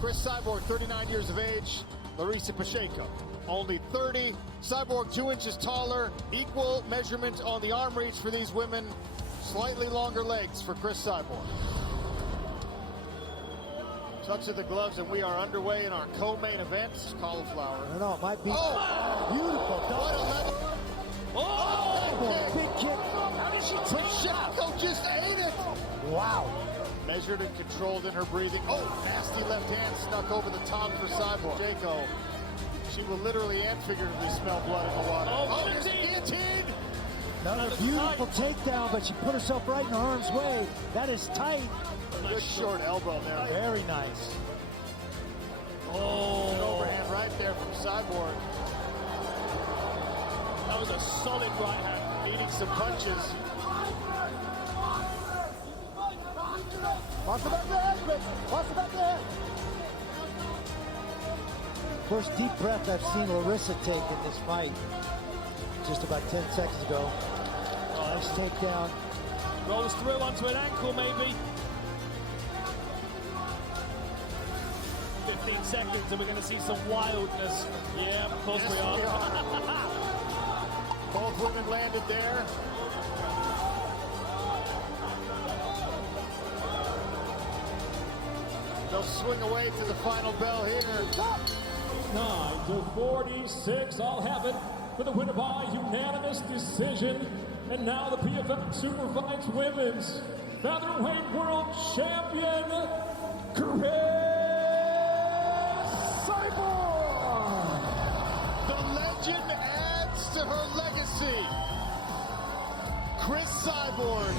Chris Cyborg, 39 years of age. Larissa Pacheco, only 30. Cyborg 2 inches taller. Equal measurement on the arm reach for these women. Slightly longer legs for Chris Cyborg. Touch of the gloves, and we are underway in our co-main event. Cauliflower. No, it might be beautiful. What a level. Big kick. How did she Pacheco just ate it. Wow. Measured and controlled in her breathing. Oh, nasty left hand snuck over the top for Cyborg. Pacheco, she will literally and figuratively smell blood in the water. Oh, there's the guillotine. Another beautiful takedown, but she put herself right in her arm's way. That is tight. Good short elbow there. Very nice. Oh, an overhand right there from Cyborg. That was a solid right hand, meeting some punches. Watch the back of the head, Chris. Watch the back of the head. First deep breath I've seen Larissa take in this fight. Just about 10 seconds ago. Nice takedown. Rolls through onto an ankle, maybe. 15 seconds, and we're going to see some wildness. Yeah, of course we are. Both women landed there. They'll swing away to the final bell here. 9-46, I'll have it for the winner by unanimous decision. And now the PFL Superfights Women's Featherweight World Champion, Chris Cyborg. The legend adds to her legacy. Chris Cyborg.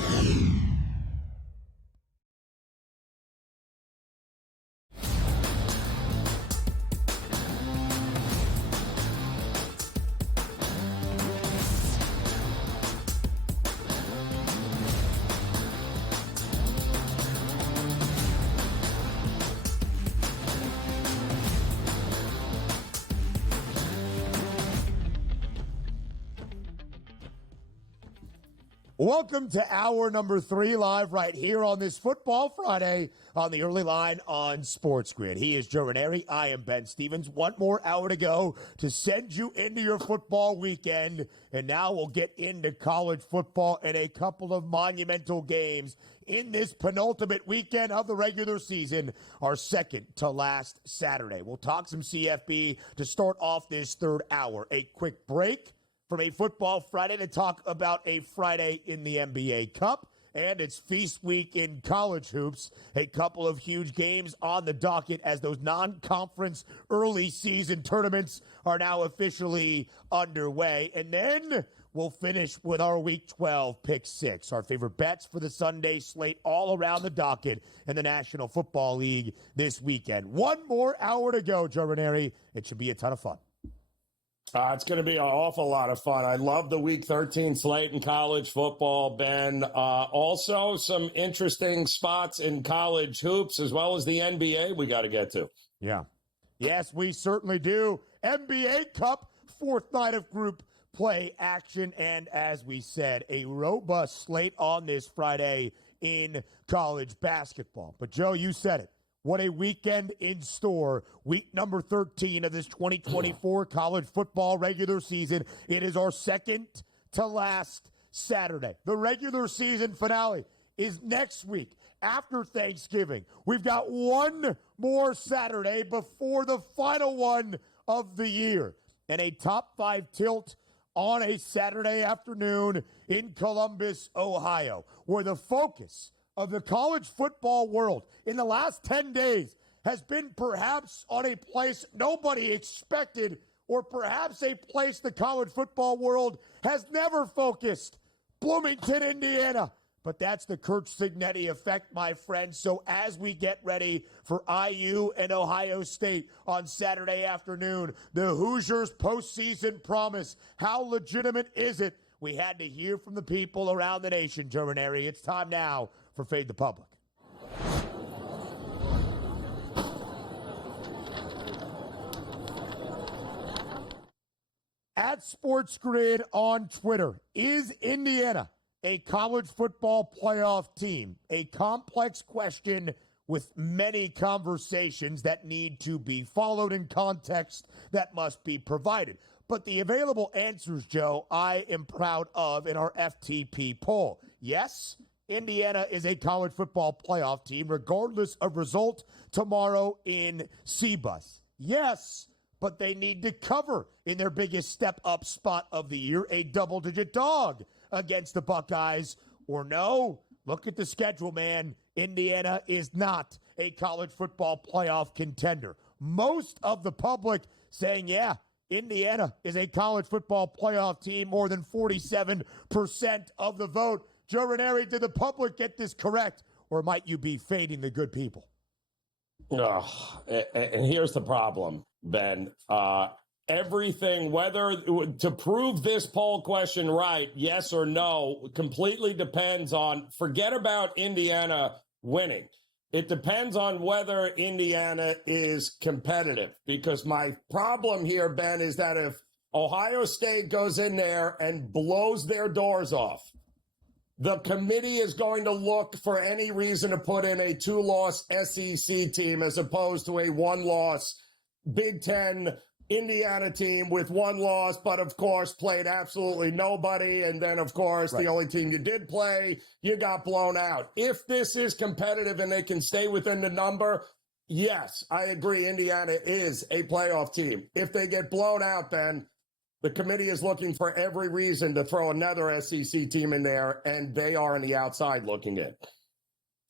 Welcome to hour number 3, live right here on this Football Friday on the early line on SportsGrid. He is Joe Ranieri. I am Ben Stevens. One more hour to go to send you into your football weekend. And now we'll get into college football and a couple of monumental games in this penultimate weekend of the regular season, our second to last Saturday. We'll talk some CFB to start off this third hour. A quick break from a Football Friday to talk about a Friday in the NBA Cup, and it's feast week in college hoops. A couple of huge games on the docket as those non-conference early season tournaments are now officially underway. And then we'll finish with our Week 12 Pick 6, our favorite bets for the Sunday slate all around the docket in the National Football League this weekend. One more hour to go, Joe Ranieri. It should be a ton of fun. It's going to be an awful lot of fun. I love the Week 13 slate in college football, Ben. Also, some interesting spots in college hoops as well as the NBA we got to get to. Yeah. Yes, we certainly do. NBA Cup, fourth night of group play action. And as we said, a robust slate on this Friday in college basketball. But, Joe, you said it. What a weekend in store. Week number 13 of this 2024 college football regular season. It is our second to last Saturday. The regular season finale is next week after Thanksgiving. We've got one more Saturday before the final one of the year. And a top 5 tilt on a Saturday afternoon in Columbus, Ohio, where the focus of the college football world in the last 10 days has been perhaps on a place nobody expected, or perhaps a place the college football world has never focused. Bloomington, Indiana. But that's the Kurt Cignetti effect, my friend. So as we get ready for IU and Ohio State on Saturday afternoon, the Hoosiers postseason promise, how legitimate is it? We had to hear from the people around the nation, Joe Ranieri. It's time now for Fade the Public. At SportsGrid on Twitter, is Indiana a college football playoff team? A complex question with many conversations that need to be followed in context that must be provided. But the available answers, Joe, I am proud of in our FTP poll. Yes, Indiana is a college football playoff team, regardless of result tomorrow in CBUS. Yes, but they need to cover in their biggest step-up spot of the year, a double-digit dog against the Buckeyes. Or no, look at the schedule, man. Indiana is not a college football playoff contender. Most of the public saying, yeah, Indiana is a college football playoff team, more than 47% of the vote. Joe Ranieri, did the public get this correct, or might you be fading the good people? And here's the problem, Ben. Everything, whether to prove this poll question right, yes or no, completely depends on, forget about Indiana winning. It depends on whether Indiana is competitive, because my problem here, Ben, is that if Ohio State goes in there and blows their doors off, the committee is going to look for any reason to put in a 2-loss SEC team as opposed to a 1-loss Big Ten Indiana team with 1 loss, but of course played absolutely nobody. And then, of course, the only team you did play, you got blown out. If this is competitive and they can stay within the number, yes, I agree. Indiana is a playoff team. If they get blown out, Ben, the committee is looking for every reason to throw another SEC team in there, and they are on the outside looking in.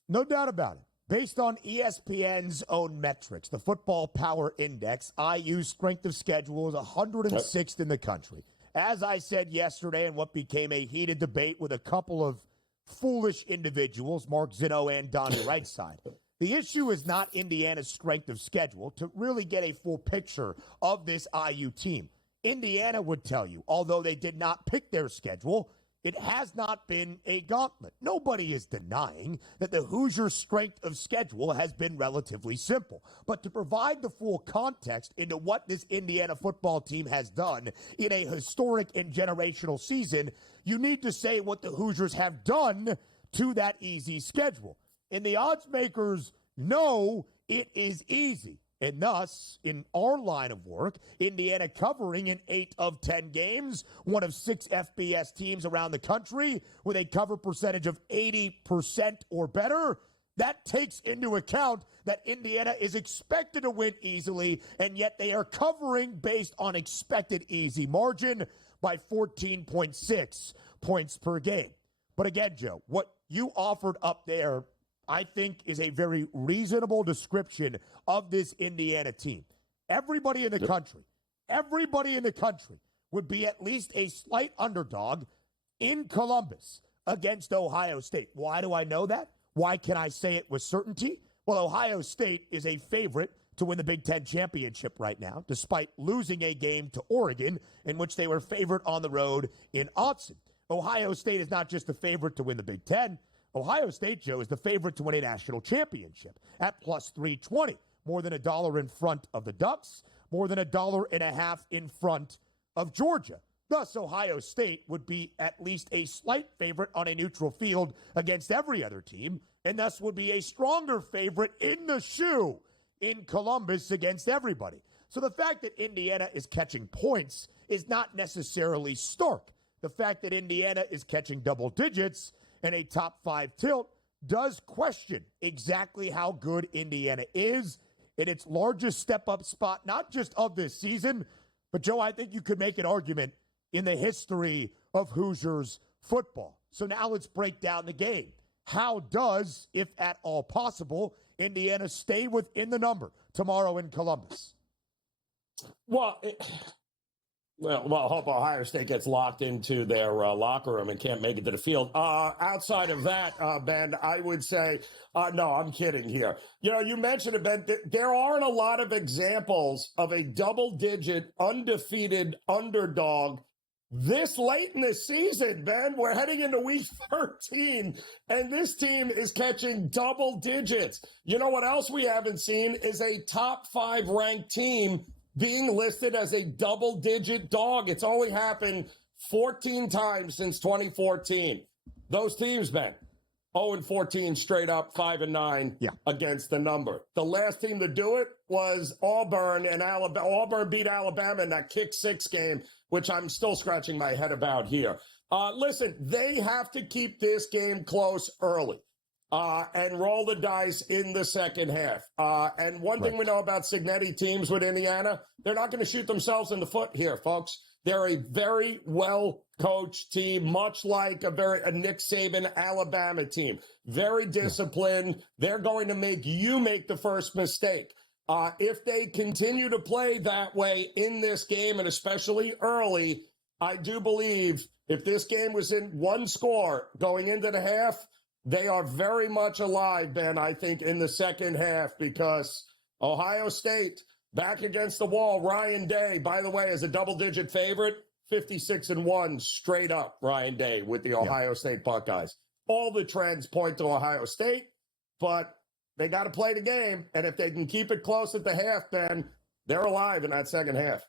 No doubt about it. Based on ESPN's own metrics, the Football Power Index, IU's strength of schedule is 106th in the country. As I said yesterday in what became a heated debate with a couple of foolish individuals, Mark Zinno and Donnie Rightside, the issue is not Indiana's strength of schedule. To really get a full picture of this IU team, Indiana would tell you, although they did not pick their schedule, it has not been a gauntlet. Nobody is denying that the Hoosiers' strength of schedule has been relatively simple. But to provide the full context into what this Indiana football team has done in a historic and generational season, you need to say what the Hoosiers have done to that easy schedule. And the odds makers know it is easy. And thus, in our line of work, Indiana covering in 8 of 10 games, one of 6 FBS teams around the country with a cover percentage of 80% or better, that takes into account that Indiana is expected to win easily, and yet they are covering based on expected easy margin by 14.6 points per game. But again, Joe, what you offered up there, I think, is a very reasonable description of this Indiana team. Everybody in the country would be at least a slight underdog in Columbus against Ohio State. Why do I know that? Why can I say it with certainty? Well, Ohio State is a favorite to win the Big Ten championship right now, despite losing a game to Oregon, in which they were favored on the road in Autzen. Ohio State is not just the favorite to win the Big Ten. Ohio State, Joe, is the favorite to win a national championship at plus 320, more than $1 in front of the Ducks, more than $1.50 in front of Georgia. Thus, Ohio State would be at least a slight favorite on a neutral field against every other team, and thus would be a stronger favorite in the shoe in Columbus against everybody. So the fact that Indiana is catching points is not necessarily stark. The fact that Indiana is catching double digits and a top 5 tilt does question exactly how good Indiana is in its largest step-up spot, not just of this season, but, Joe, I think you could make an argument in the history of Hoosiers football. So now let's break down the game. How does, if at all possible, Indiana stay within the number tomorrow in Columbus? Well, I hope Ohio State gets locked into their locker room and can't make it to the field. Outside of that, Ben, I would say, no, I'm kidding here. You know, you mentioned it, Ben. There aren't a lot of examples of a double-digit, undefeated underdog this late in the season, Ben. We're heading into week 13, and this team is catching double digits. You know what else we haven't seen is a top 5 ranked team being listed as a double-digit dog. It's only happened 14 times since 2014. Those teams, Ben, 0-14 straight up, 5-9 against the number. The last team to do it was Auburn, and Auburn beat Alabama in that kick six game, which I'm still scratching my head about here. Listen, they have to keep this game close early and roll the dice in the second half. And one thing we know about Cignetti teams with Indiana, they're not going to shoot themselves in the foot here, folks. They're a very well-coached team, much like a Nick Saban Alabama team. Very disciplined. They're going to make you make the first mistake. If they continue to play that way in this game, and especially early, I do believe if this game was in one score going into the half, they are very much alive, Ben, I think, in the second half, because Ohio State back against the wall. Ryan Day, by the way, is a double-digit favorite, 56-1 straight up, Ryan Day with the Ohio State Buckeyes. All the trends point to Ohio State, but they got to play the game, and if they can keep it close at the half, Ben, they're alive in that second half.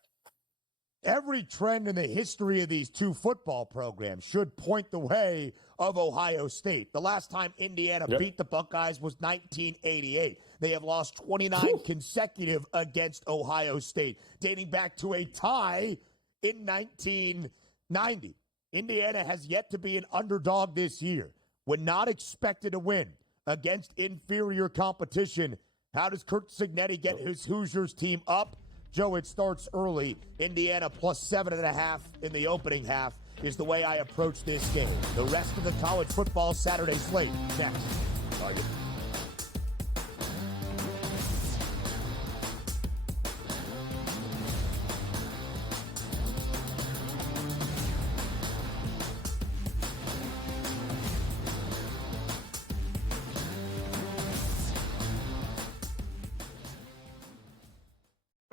Every trend in the history of these two football programs should point the way of Ohio State. The last time Indiana beat the Buckeyes was 1988. They have lost 29 consecutive against Ohio State, dating back to a tie in 1990. Indiana has yet to be an underdog this year. When not expected to win against inferior competition, how does Curt Cignetti get his Hoosiers team up? Joe, it starts early. Indiana plus 7.5 in the opening half is the way I approach this game. The rest of the college football Saturday slate next.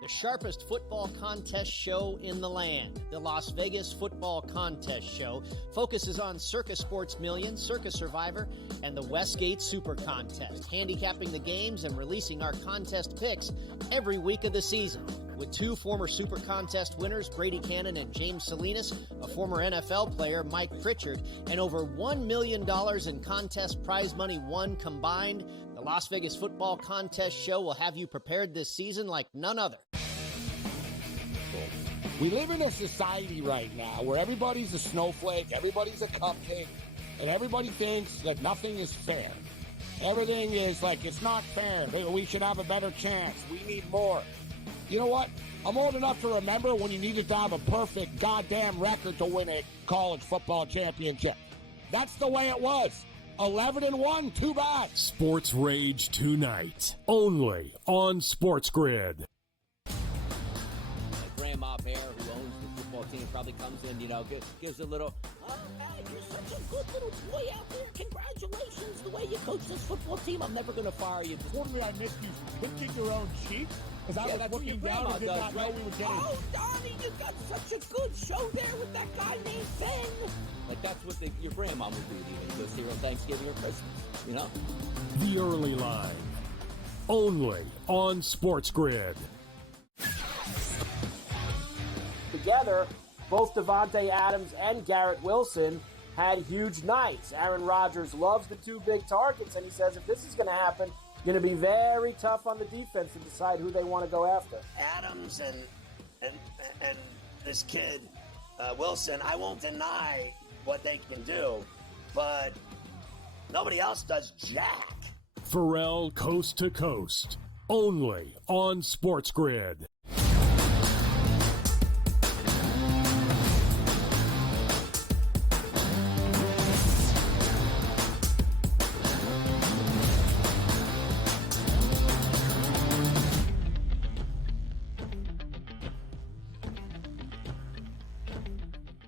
Sharpest football contest show in the land. The Las Vegas Football Contest Show focuses on Circus Sports Million, Circus Survivor, and the Westgate Super Contest, handicapping the games and releasing our contest picks every week of the season. With two former Super Contest winners, Brady Cannon and James Salinas, a former NFL player, Mike Pritchard, and over $1 million in contest prize money won combined, the Las Vegas Football Contest Show will have you prepared this season like none other. We live in a society right now where everybody's a snowflake, everybody's a cupcake, and everybody thinks that nothing is fair. Everything is like, it's not fair. We should have a better chance. We need more. You know what? I'm old enough to remember when you needed to have a perfect goddamn record to win a college football championship. That's the way it was. 11-1, too bad. Sports Rage tonight, only on SportsGrid. Grandma Bear, who owns the football team, probably comes in, gives a little, oh, man, you're such a good little boy out there. Congratulations, the way you coach this football team. I'm never going to fire you. Quarterly, I missed you pinching your own cheek as I was looking down and did not know we were getting. Oh, Donnie, you got such a good show there with that guy named Finn. Like, that's what your grandma would do to you when you go see her on Thanksgiving or Christmas, you know? The Early Line, only on SportsGrid. Together, both Devontae Adams and Garrett Wilson had huge nights. Aaron Rodgers loves the two big targets, and he says if this is going to happen, it's going to be very tough on the defense to decide who they want to go after. Adams and this kid, Wilson, I won't deny what they can do, but nobody else does jack. Pharrell Coast to Coast, only on SportsGrid.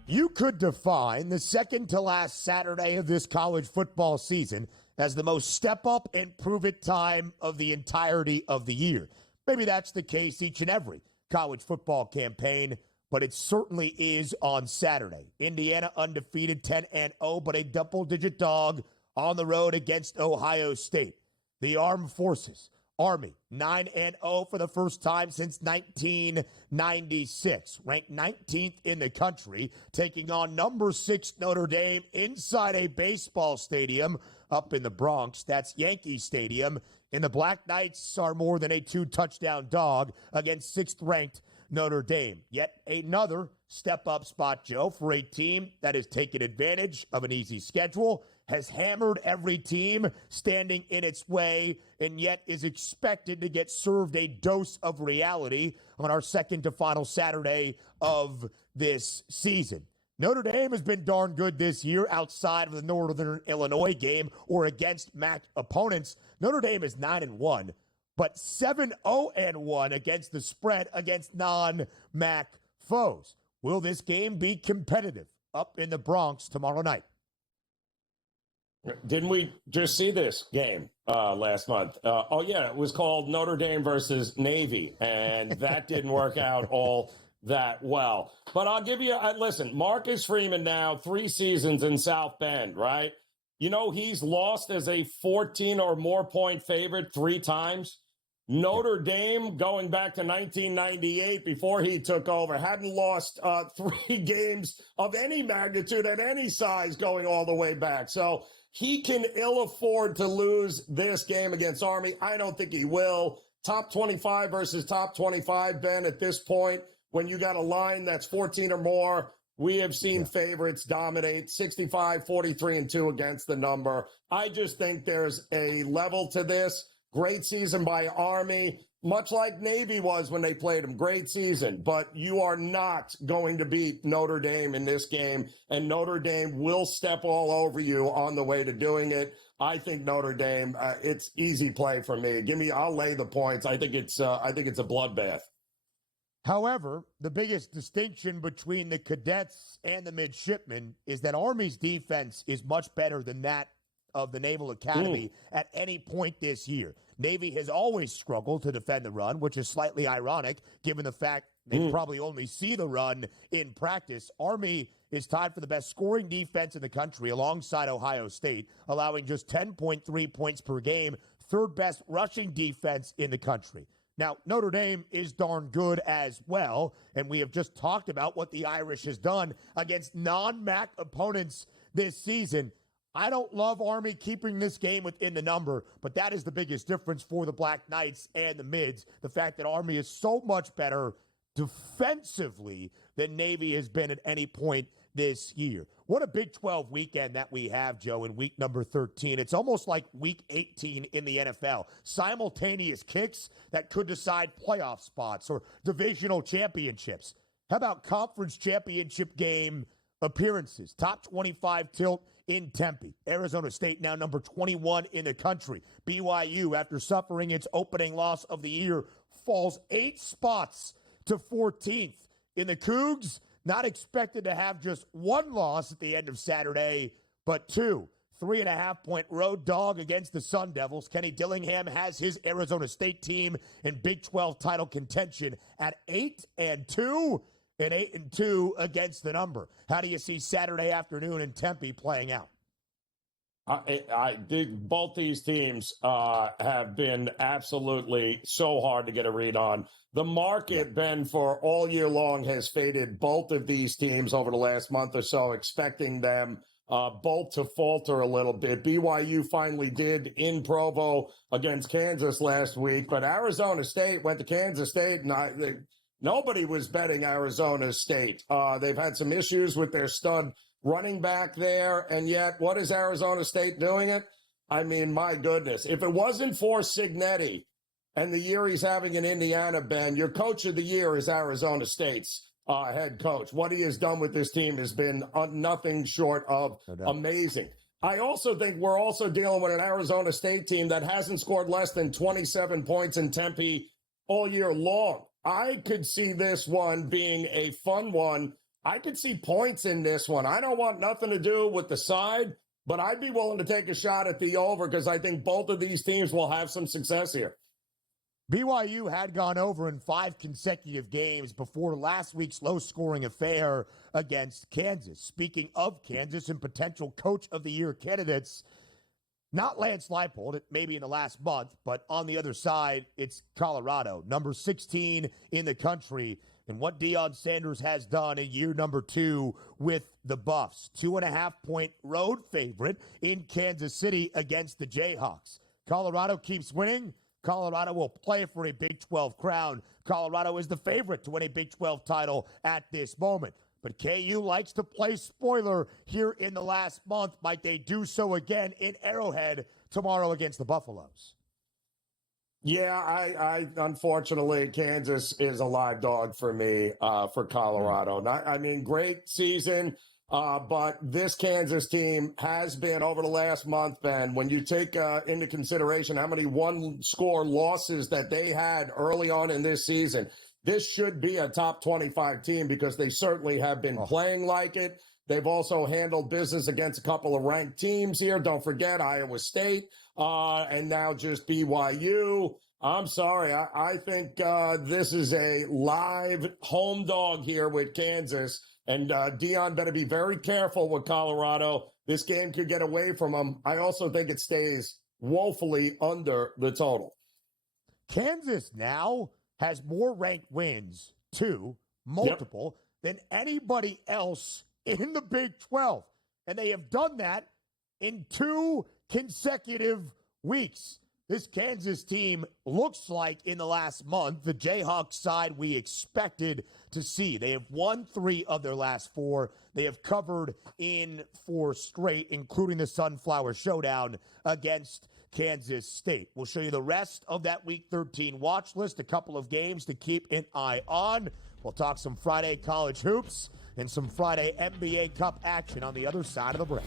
You could define the second to last Saturday of this college football season as the most step-up and prove-it time of the entirety of the year. Maybe that's the case each and every college football campaign, but it certainly is on Saturday. Indiana undefeated 10-0, but a double-digit dog on the road against Ohio State. The Armed Forces, Army, 9-0 for the first time since 1996. Ranked 19th in the country, taking on number 6 Notre Dame inside a baseball stadium up in the Bronx. That's Yankee Stadium. And the Black Knights are more than a 2-touchdown dog against 6th-ranked Notre Dame. Yet another step-up spot, Joe, for a team that has taken advantage of an easy schedule, has hammered every team standing in its way, and yet is expected to get served a dose of reality on our second to final Saturday of this season. Notre Dame has been darn good this year outside of the Northern Illinois game or against MAC opponents. Notre Dame is 9-1, but 7-0-1 against the spread against non-MAC foes. Will this game be competitive up in the Bronx tomorrow night? Didn't we just see this game last month? It was called Notre Dame versus Navy, and that didn't work out all that well. But I'll give you, listen, Marcus Freeman now 3 seasons in South Bend, right? You know, he's lost as a 14 or more point favorite 3 times. Notre Dame, going back to 1998, before he took over, hadn't lost 3 games of any magnitude at any size going all the way back. So he can ill afford to lose this game against Army. I don't think he will. Top 25 versus top 25, Ben, at this point, when you got a line that's 14 or more, we have seen favorites dominate 65, 43, and 2 against the number. I just think there's a level to this. Great season by Army, much like Navy was when they played them. Great season, but you are not going to beat Notre Dame in this game, and Notre Dame will step all over you on the way to doing it. I think Notre Dame, it's easy play for me. I'll lay the points. I think it's a bloodbath. However, the biggest distinction between the cadets and the midshipmen is that Army's defense is much better than that of the Naval Academy at any point this year. Navy has always struggled to defend the run, which is slightly ironic given the fact they probably only see the run in practice. Army is tied for the best scoring defense in the country alongside Ohio State, allowing just 10.3 points per game, 3rd best rushing defense in the country. Now, Notre Dame is darn good as well, and we have just talked about what the Irish has done against non-MAC opponents this season. I don't love Army keeping this game within the number, but that is the biggest difference for the Black Knights and the Mids, the fact that Army is so much better defensively than Navy has been at any point this year. What a Big 12 weekend that we have, Joe, in week number 13. It's almost like week 18 in the NFL. Simultaneous kicks that could decide playoff spots or divisional championships. How about conference championship game appearances? Top 25 tilt in Tempe. Arizona State now number 21 in the country. BYU, after suffering its opening loss of the year, falls 8 spots to 14th. In the Cougs, not expected to have just 1 loss at the end of Saturday, but 2. 3.5-point road dog against the Sun Devils. Kenny Dillingham has his Arizona State team in Big 12 title contention at 8-2 and 8-2 against the number. How do you see Saturday afternoon in Tempe playing out? I think both these teams have been absolutely so hard to get a read on. The market, Ben, for all year long has faded both of these teams over the last month or so, expecting them both to falter a little bit. BYU finally did in Provo against Kansas last week, but Arizona State went to Kansas State, and nobody was betting Arizona State. They've had some issues with their stud running back there, and yet what is Arizona State doing it? I mean, my goodness. If it wasn't for Cignetti and the year he's having in Indiana, Ben, your coach of the year is Arizona State's head coach. What he has done with this team has been nothing short of amazing. I also think we're also dealing with an Arizona State team that hasn't scored less than 27 points in Tempe all year long. I could see this one being a fun one. I could see points in this one. I don't want nothing to do with the side, but I'd be willing to take a shot at the over because I think both of these teams will have some success here. BYU had gone over in 5 consecutive games before last week's low-scoring affair against Kansas. Speaking of Kansas and potential Coach of the Year candidates, Not Lance Leipold, maybe in the last month, but on the other side, it's Colorado, number 16 in the country. And what Deion Sanders has done in year number 2 with the Buffs. 2.5-point road favorite in Kansas City against the Jayhawks. Colorado keeps winning. Colorado will play for a Big 12 crown. Colorado is the favorite to win a Big 12 title at this moment. But KU likes to play spoiler here in the last month. Might they do so again in Arrowhead tomorrow against the Buffaloes? Yeah, I unfortunately, Kansas is a live dog for me, for Colorado. Great season, but this Kansas team has been, over the last month, Ben, when you take into consideration how many one-score losses that they had early on in this season, this should be a top 25 team because they certainly have been playing like it. They've also handled business against a couple of ranked teams here. Don't forget Iowa State, and now just BYU. I'm sorry. I think this is a live home dog here with Kansas, and Deion better be very careful with Colorado. This game could get away from them. I also think it stays woefully under the total. Kansas now has more ranked wins, multiple, than anybody else in the Big 12. And they have done that in 2 consecutive weeks. This Kansas team looks like in the last month the Jayhawks side we expected to see. They have won 3 of their last 4. They have covered in 4 straight, including the Sunflower Showdown against Kansas State. We'll show you the rest of that Week 13 watch list, a couple of games to keep an eye on. We'll talk some Friday college hoops and some Friday NBA Cup action on the other side of the break.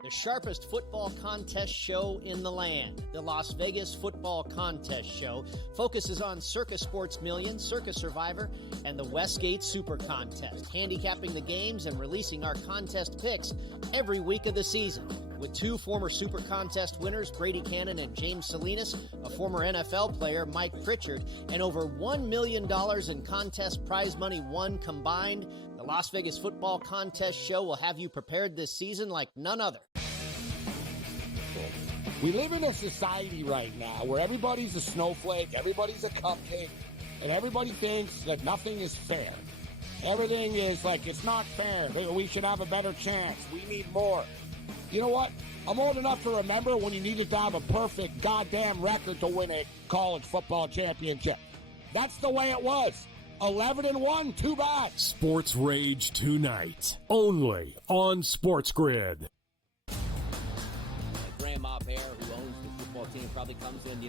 The sharpest football contest show in the land, the Las Vegas Football Contest Show, focuses on Circus Sports Million, Circus Survivor, and the Westgate Super Contest, handicapping the games and releasing our contest picks every week of the season. With 2 former Super Contest winners, Brady Cannon and James Salinas, a former NFL player, Mike Pritchard, and over $1 million in contest prize money won combined, the Las Vegas Football Contest Show will have you prepared this season like none other. We live in a society right now where everybody's a snowflake, everybody's a cupcake, and everybody thinks that nothing is fair. Everything is like, it's not fair. We should have a better chance. We need more. You know what? I'm old enough to remember when you needed to have a perfect goddamn record to win a college football championship. That's the way it was. 11-1, too bad. Sports Rage tonight, only on SportsGrid. Grandma Bear, who owns the football team, probably comes in,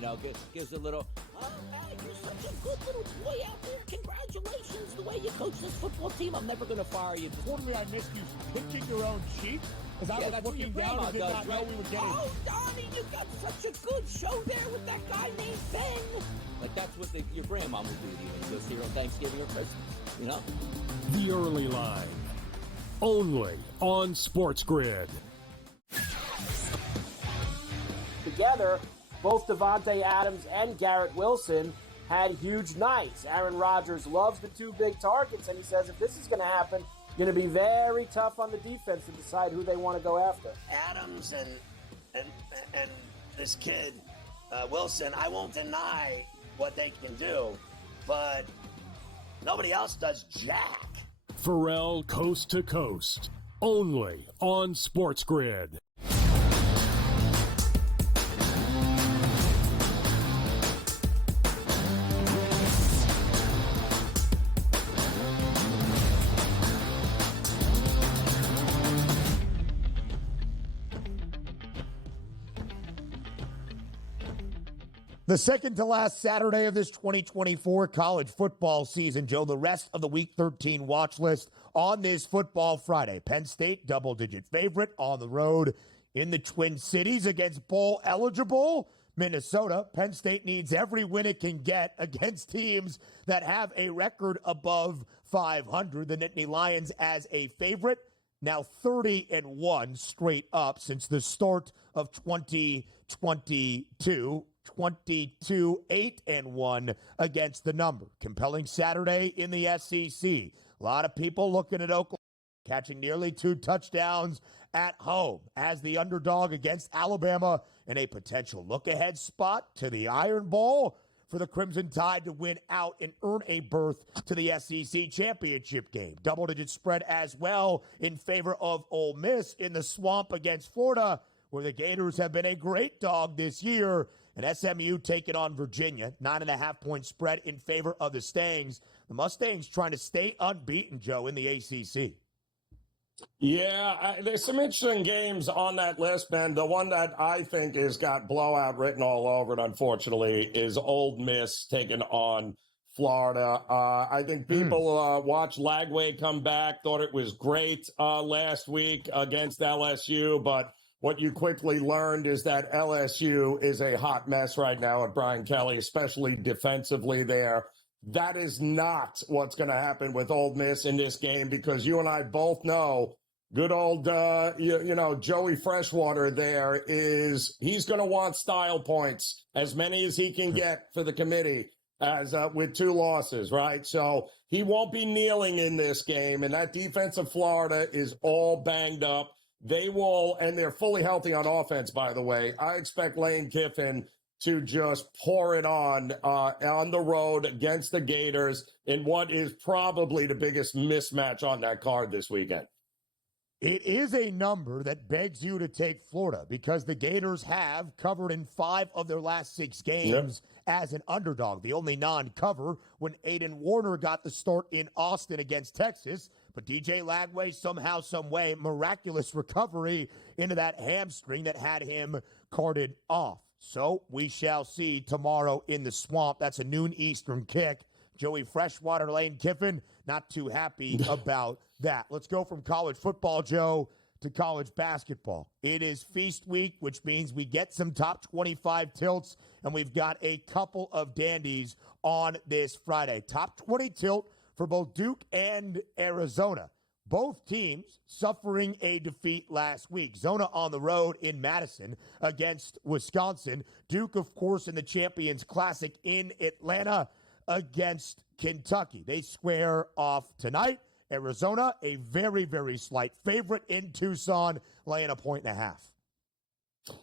gives a little, oh, man, you're such a good little boy out there. Congratulations, the way you coach this football team. I'm never going to fire you. Totally, I missed you pinching your own cheek. As I was looking down and did not know we were getting. Oh, Donnie, you got such a good show there with that guy named Ben. Like, that's what your grandma would do to you. Just here on Thanksgiving or Christmas, The Early Line, only on SportsGrid. Together, both Davante Adams and Garrett Wilson had huge nights. Aaron Rodgers loves the 2 big targets, and he says if this is going to happen, going to be very tough on the defense to decide who they want to go after. Adams and this kid Wilson, I won't deny what they can do, but nobody else does jack. Pharrell Coast to Coast, only on SportsGrid. The second to last Saturday of this 2024 college football season, Joe, the rest of the Week 13 watch list on this Football Friday. Penn State, double-digit favorite on the road in the Twin Cities against bowl-eligible Minnesota. Penn State needs every win it can get against teams that have a record above 500. The Nittany Lions as a favorite, now 30-1 straight up since the start of 2022. 22-8-1 against the number. Compelling Saturday in the SEC. A lot of people looking at Oklahoma catching nearly 2 touchdowns at home as the underdog against Alabama in a potential look-ahead spot to the Iron Bowl for the Crimson Tide to win out and earn a berth to the SEC championship game. Double-digit spread as well in favor of Ole Miss in the Swamp against Florida, where the Gators have been a great dog this year. And SMU taking on Virginia, 9.5-point spread in favor of the Stangs. The Mustangs trying to stay unbeaten, Joe, in the ACC. Yeah, there's some interesting games on that list, Ben. The one that I think has got blowout written all over it, unfortunately, is Ole Miss taking on Florida. I think people watched Lagway come back, thought it was great last week against LSU, but what you quickly learned is that LSU is a hot mess right now at Brian Kelly, especially defensively there. That is not what's going to happen with Ole Miss in this game, because you and I both know good old, Joey Freshwater there he's going to want style points, as many as he can get for the committee as with 2 losses, right? So he won't be kneeling in this game, and that defense of Florida is all banged up. They will, and they're fully healthy on offense, by the way. I expect Lane Kiffin to just pour it on the road against the Gators in what is probably the biggest mismatch on that card this weekend. It is a number that begs you to take Florida, because the Gators have covered in 5 of their last 6 games as an underdog. The only non-cover when Aiden Warner got the start in Austin against Texas. But DJ Lagway, somehow, some way, miraculous recovery into that hamstring that had him carted off. So we shall see tomorrow in the Swamp. That's a noon Eastern kick. Joey Freshwater, Lane Kiffin, not too happy about that. Let's go from college football, Joe, to college basketball. It is feast week, which means we get some top 25 tilts, and we've got a couple of dandies on this Friday. Top 20 tilt for both Duke and Arizona. Both teams suffering a defeat last week. Zona on the road in Madison against Wisconsin. Duke, of course, in the Champions Classic in Atlanta against Kentucky. They square off tonight. Arizona, a very, very slight favorite in Tucson, laying 1.5.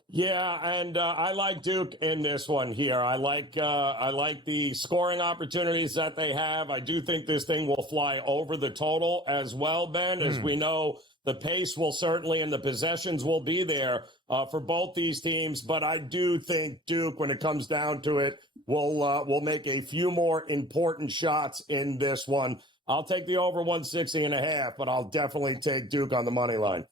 Yeah, and I like Duke in this one here. I like the scoring opportunities that they have. I do think this thing will fly over the total as well, Ben. As we know, the pace will certainly and the possessions will be there for both these teams. But I do think Duke, when it comes down to it, will make a few more important shots in this one. I'll take the over 160.5, but I'll definitely take Duke on the money line.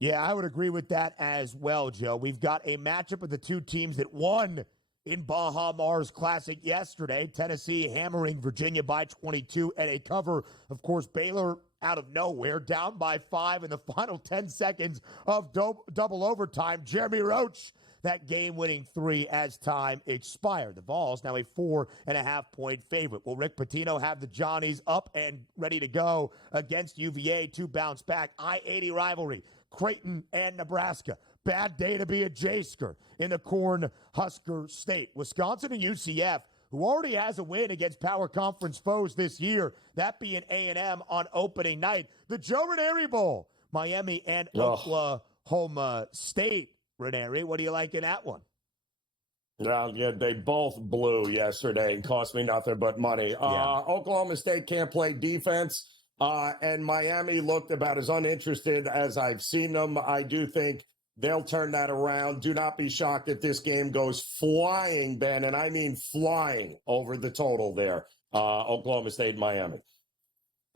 Yeah, I would agree with that as well, Joe. We've got a matchup of the 2 teams that won in Baja Mars Classic yesterday. Tennessee hammering Virginia by 22 and a cover. Of course, Baylor out of nowhere, down by 5 in the final 10 seconds of double overtime. Jeremy Roach, that game-winning 3 as time expired. The Vols now a 4.5-point favorite. Will Rick Pitino have the Johnnies up and ready to go against UVA to bounce back? I-80 rivalry. Creighton and Nebraska. Bad day to be a J-sker in the Cornhusker State. Wisconsin and UCF, who already has a win against power conference foes this year, that being A&M on opening night. The Joe Ranieri Bowl, Miami and Oklahoma State. Ranieri, what do you like in that one? Well, yeah, they both blew yesterday and cost me nothing but money. Oklahoma State can't play defense. And Miami looked about as uninterested as I've seen them. I do think they'll turn that around. Do not be shocked if this game goes flying, Ben, and I mean flying over the total there. Oklahoma State and Miami.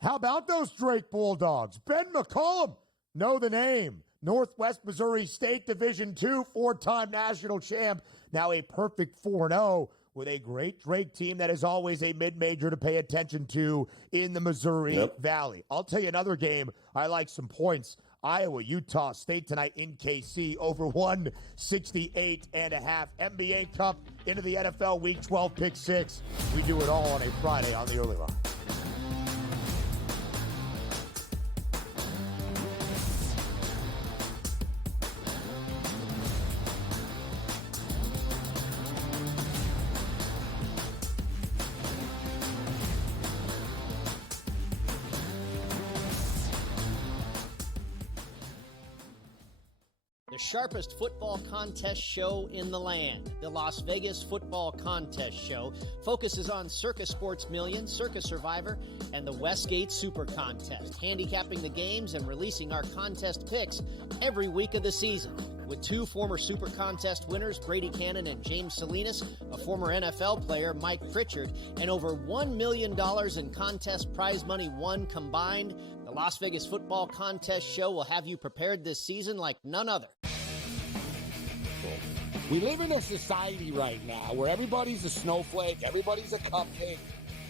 How about those Drake Bulldogs? Ben McCollum, know the name. Northwest Missouri State Division II, 4-time national champ. Now a perfect 4-0. With a great Drake team that is always a mid-major to pay attention to in the Missouri Valley. I'll tell you another game. I like some points. Iowa, Utah State tonight in KC, over 168.5. NBA Cup into the NFL Week 12 Pick 6. We do it all on a Friday on the Early Line. The sharpest football contest show in the land, the Las Vegas Football Contest Show, focuses on Circus Sports Million, Circus Survivor, and the Westgate Super Contest, handicapping the games and releasing our contest picks every week of the season. With two former Super Contest winners, Brady Cannon and James Salinas, a former NFL player, Mike Pritchard, and over $1 million in contest prize money won combined, the Las Vegas Football Contest Show will have you prepared this season like none other. We live in a society right now where everybody's a snowflake, everybody's a cupcake,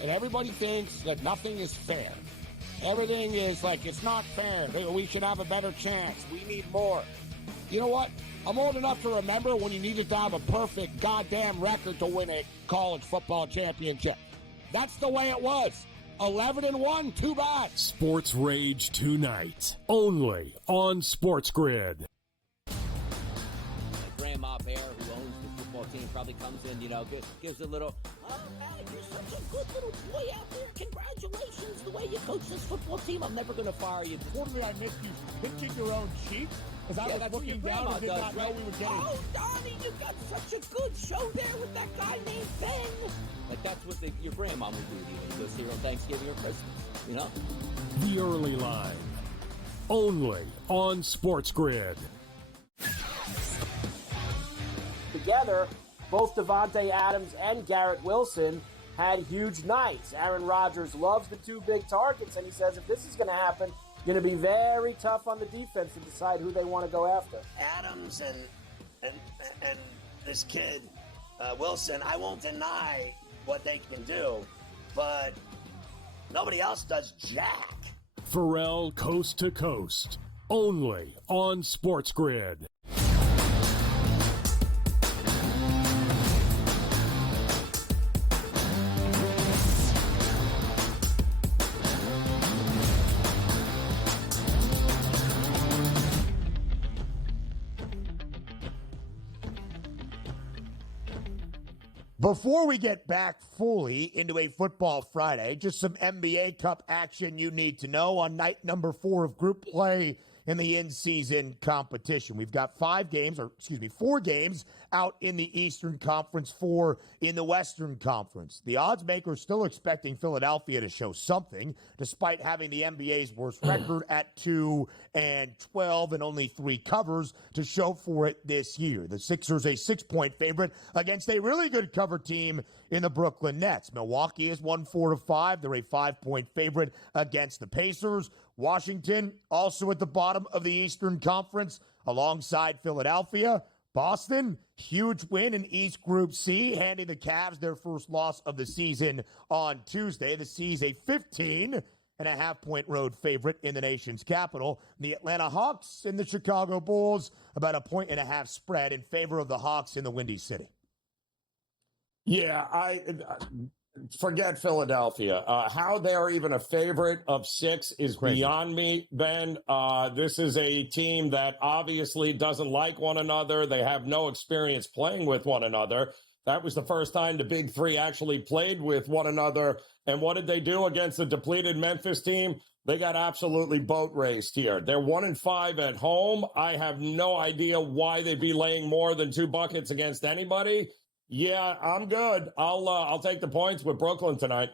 and everybody thinks that nothing is fair. Everything is like, it's not fair. We should have a better chance. We need more. You know what? I'm old enough to remember when you needed to have a perfect goddamn record to win a college football championship. That's the way it was. 11-1, too bad. Sports Rage tonight, only on SportsGrid. Grandma Bear, who owns the football team, probably comes in, gives a little, oh, man, you're such a good little boy out there. Congratulations, the way you coach this football team. I'm never going to fire you. Quarterly, I missed you pinching your own cheeks as I was looking down and did not know we were getting. Oh, Donnie, you got such a good show there with that guy named Ben. Like, that's what your grandma would do to you when you go see her on Thanksgiving or Christmas, you know? The Early Line, only on SportsGrid. Together, both Davante Adams and Garrett Wilson had huge nights. Aaron Rodgers loves the two big targets, and he says if this is going to happen, it's going to be very tough on the defense to decide who they want to go after. Adams and this kid, Wilson, I won't deny what they can do, but nobody else does jack. Pharrell Coast to Coast, only on SportsGrid. Before we get back fully into a Football Friday, just some NBA Cup action you need to know on night number 4 of group play in the in-season competition. We've got 4 games out in the Eastern Conference, 4 in the Western Conference. The odds makers still expecting Philadelphia to show something, despite having the NBA's worst record at 2-12 and only 3 covers to show for it this year. The Sixers a 6-point favorite against a really good cover team in the Brooklyn Nets. Milwaukee is 1-4-5. They're a 5-point favorite against the Pacers. Washington also at the bottom of the Eastern Conference alongside Philadelphia. Boston, huge win in East Group C, handing the Cavs their first loss of the season on Tuesday. The C's a 15.5-point road favorite in the nation's capital. The Atlanta Hawks and the Chicago Bulls, about a 1.5 spread in favor of the Hawks in the Windy City. Yeah, I forget Philadelphia. How they're even a favorite of 6 is beyond me, Ben. This is a team that obviously doesn't like one another. They have no experience playing with one another. That was the first time the Big Three actually played with one another. And what did they do against the depleted Memphis team? They got absolutely boat raced here. They're 1-5 at home. I have no idea why they'd be laying more than 2 buckets against anybody. Yeah, I'm good. I'll take the points with Brooklyn tonight.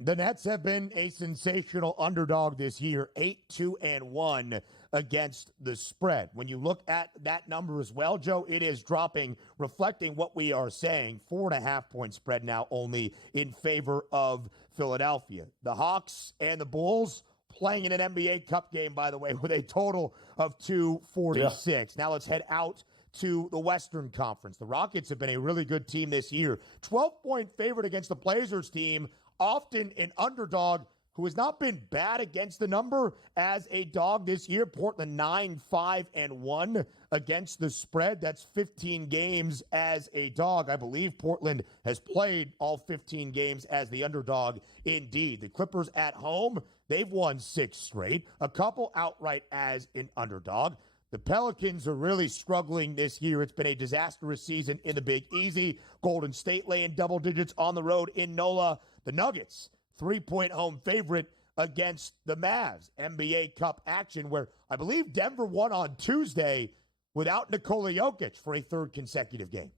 The Nets have been a sensational underdog this year, 8-2-1 against the spread. When you look at that number as well, Joe, it is dropping, reflecting what we are saying. 4.5-point spread now only in favor of Philadelphia. The Hawks and the Bulls playing in an NBA Cup game, by the way, with a total of 246. Yeah. Now let's head out to the Western Conference. The Rockets have been a really good team this year. 12-point favorite against the Blazers team, often an underdog. who has not been bad against the number as a dog this year. Portland 9-5-1 against the spread. That's 15 games as a dog. I believe Portland has played all 15 games as the underdog indeed. The Clippers at home, they've won 6 straight, a couple outright as an underdog. The Pelicans are really struggling this year. It's been a disastrous season in the Big Easy. Golden State laying double digits on the road in NOLA. The Nuggets, 3-point home favorite against the Mavs. NBA Cup action where I believe Denver won on Tuesday without Nikola Jokic for a third consecutive game.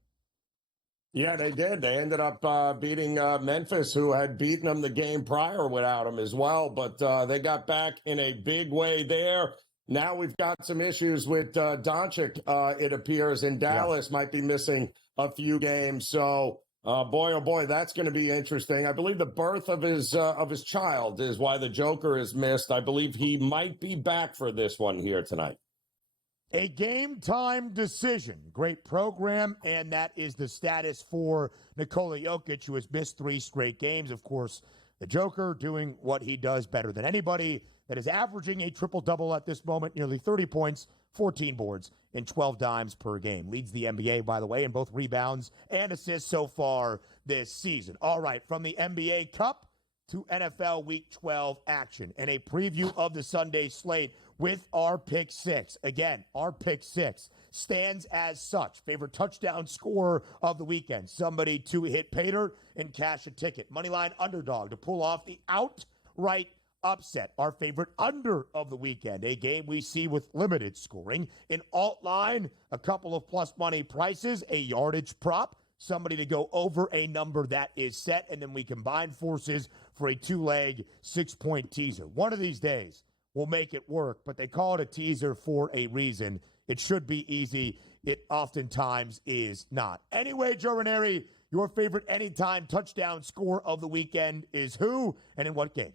Yeah, they did. They ended up beating Memphis, who had beaten them the game prior without him as well. But they got back in a big way there. Now we've got some issues with Doncic, it appears, in Dallas. Might be missing a few games. So, boy, oh boy, that's going to be interesting. I believe the birth of his child is why the Joker is missed. I believe he might be back for this one here tonight. A game-time decision. Great program, and that is the status for Nikola Jokic, who has missed 3 straight games. Of course, the Joker doing what he does better than anybody, that is averaging a triple-double at this moment, nearly 30 points, 14 boards, and 12 dimes per game. Leads the NBA, by the way, in both rebounds and assists so far this season. All right, from the NBA Cup to NFL Week 12 action and a preview of the Sunday slate with our Pick 6. Again, our Pick 6 stands as such. Favorite touchdown scorer of the weekend. Somebody to hit pay dirt and cash a ticket. Moneyline underdog to pull off the outright upset. Our favorite under of the weekend. A game we see with limited scoring. An alt line, a couple of plus money prices, a yardage prop, somebody to go over a number that is set, and then we combine forces for a 2-leg 6-point teaser. One of these days, we'll make it work, but they call it a teaser for a reason. It should be easy. It oftentimes is not. Anyway, Joe Ranieri, your favorite anytime touchdown score of the weekend is who and in what game?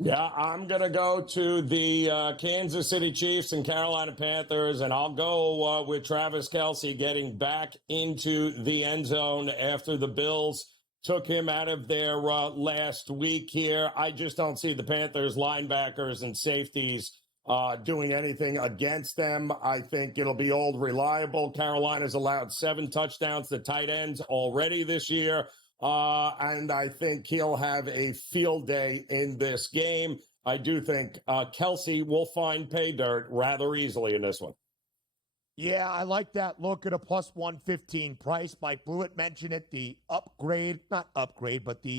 Yeah, I'm going to go to the Kansas City Chiefs and Carolina Panthers, and I'll go with Travis Kelce getting back into the end zone after the Bills took him out of there last week here. I just don't see the Panthers linebackers and safeties doing anything against them. I think it'll be old reliable. Carolina's allowed 7 touchdowns to tight ends already this year. And I think he'll have a field day in this game. I do think Kelce will find pay dirt rather easily in this one. Yeah, I like that look at a plus 115 price. Mike Blewett mentioned it, the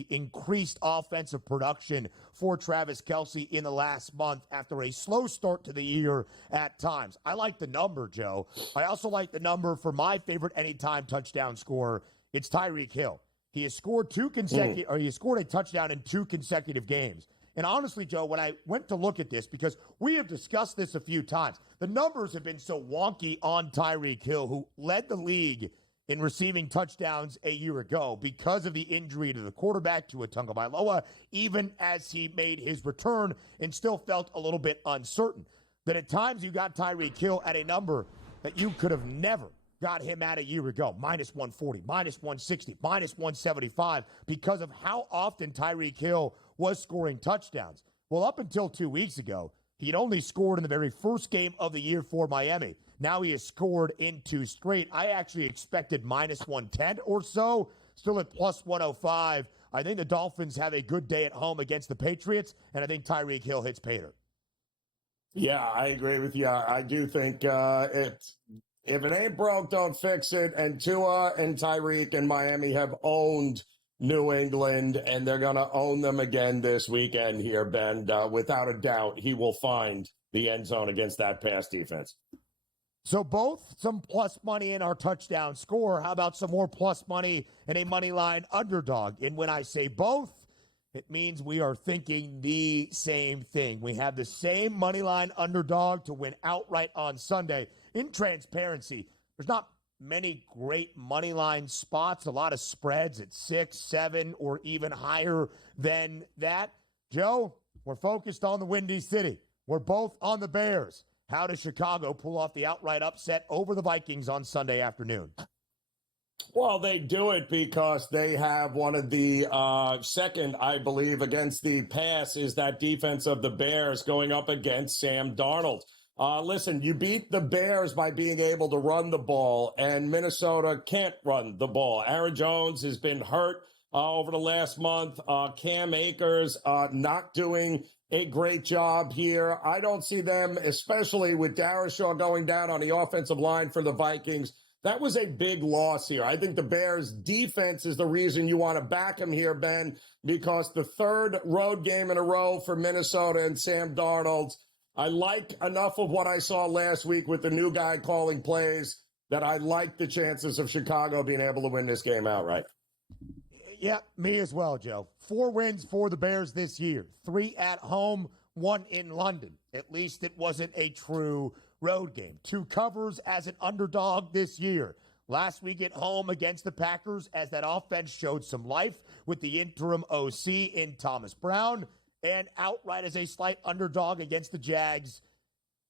increased offensive production for Travis Kelce in the last month after a slow start to the year at times. I like the number, Joe. I also like the number for my favorite anytime touchdown scorer. It's Tyreek Hill. He has scored he scored a touchdown in 2 consecutive games. And honestly, Joe, when I went to look at this, because we have discussed this a few times, the numbers have been so wonky on Tyreek Hill, who led the league in receiving touchdowns a year ago because of the injury to the quarterback, Tua Tagovailoa, even as he made his return and still felt a little bit uncertain. That at times you got Tyreek Hill at a number that you could have never got him at a year ago, minus 140, minus 160, minus 175, because of how often Tyreek Hill was scoring touchdowns. Well, up until 2 weeks ago, he had only scored in the very first game of the year for Miami. Now he has scored in 2 straight. I actually expected minus 110 or so, still at plus 105. I think the Dolphins have a good day at home against the Patriots, and I think Tyreek Hill hits pay dirt. Yeah, I agree with you. I do think if it ain't broke, don't fix it. And Tua and Tyreek and Miami have owned New England, and they're going to own them again this weekend here, Ben. Without a doubt, he will find the end zone against that pass defense. So both some plus money in our touchdown score. How about some more plus money in a money line underdog? And when I say both, it means we are thinking the same thing. We have the same money line underdog to win outright on Sunday. In transparency, there's not many great money line spots, a lot of spreads at 6, 7, or even higher than that. Joe, we're focused on the Windy City. We're both on the Bears. How does Chicago pull off the outright upset over the Vikings on Sunday afternoon? Well, they do it because they have one of the second, I believe, against the pass is that defense of the Bears going up against Sam Darnold. Listen, you beat the Bears by being able to run the ball, and Minnesota can't run the ball. Aaron Jones has been hurt over the last month. Cam Akers not doing a great job here. I don't see them, especially with Darrisaw going down on the offensive line for the Vikings. That was a big loss here. I think the Bears' defense is the reason you want to back them here, Ben, because the third road game in a row for Minnesota and Sam Darnold. I like enough of what I saw last week with the new guy calling plays that I like the chances of Chicago being able to win this game outright. Yeah, me as well, Joe. 4 wins for the Bears this year. 3 at home, 1 in London. At least it wasn't a true road game. 2 covers as an underdog this year. Last week at home against the Packers as that offense showed some life with the interim OC in Thomas Brown, and outright as a slight underdog against the Jags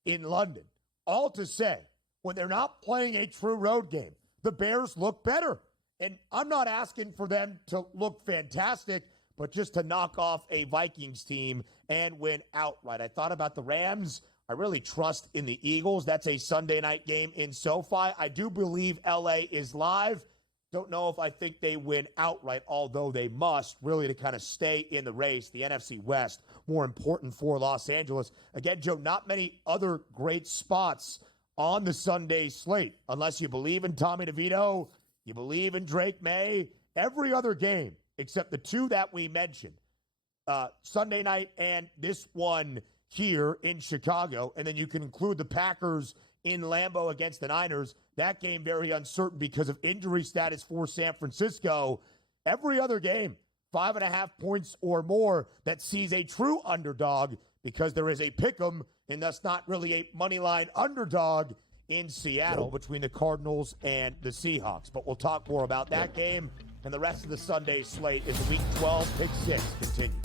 in London. All to say, when they're not playing a true road game, the Bears look better. And I'm not asking for them to look fantastic, but just to knock off a Vikings team and win outright. I thought about the Rams. I really trust in the Eagles. That's a Sunday night game in SoFi. I do believe LA is live. Don't know if I think they win outright, although they must really to kind of stay in the race. The NFC West, more important for Los Angeles. Again, Joe, not many other great spots on the Sunday slate. Unless you believe in Tommy DeVito, you believe in Drake May. Every other game, except the 2 that we mentioned, Sunday night and this one here in Chicago, and then you can include the Packers in Lambeau against the Niners. That game very uncertain because of injury status for San Francisco. Every other game, 5.5 points or more that sees a true underdog because there is a pick'em and thus not really a moneyline underdog in Seattle between the Cardinals and the Seahawks. But we'll talk more about that game and the rest of the Sunday slate as the Week 12 Pick 6 continues.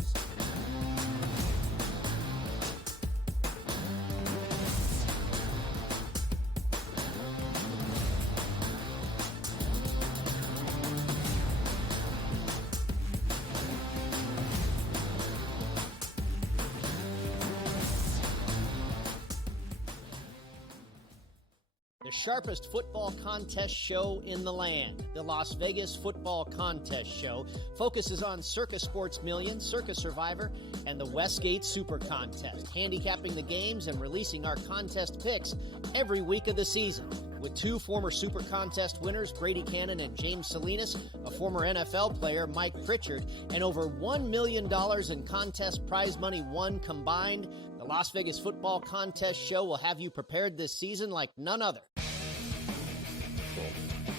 The sharpest football contest show in the land, the Las Vegas Football Contest Show, focuses on Circus Sports Million, Circus Survivor, and the Westgate Super Contest, handicapping the games and releasing our contest picks every week of the season. With 2 former Super Contest winners, Brady Cannon and James Salinas, a former NFL player, Mike Pritchard, and over $1 million in contest prize money won combined, the Las Vegas Football Contest Show will have you prepared this season like none other.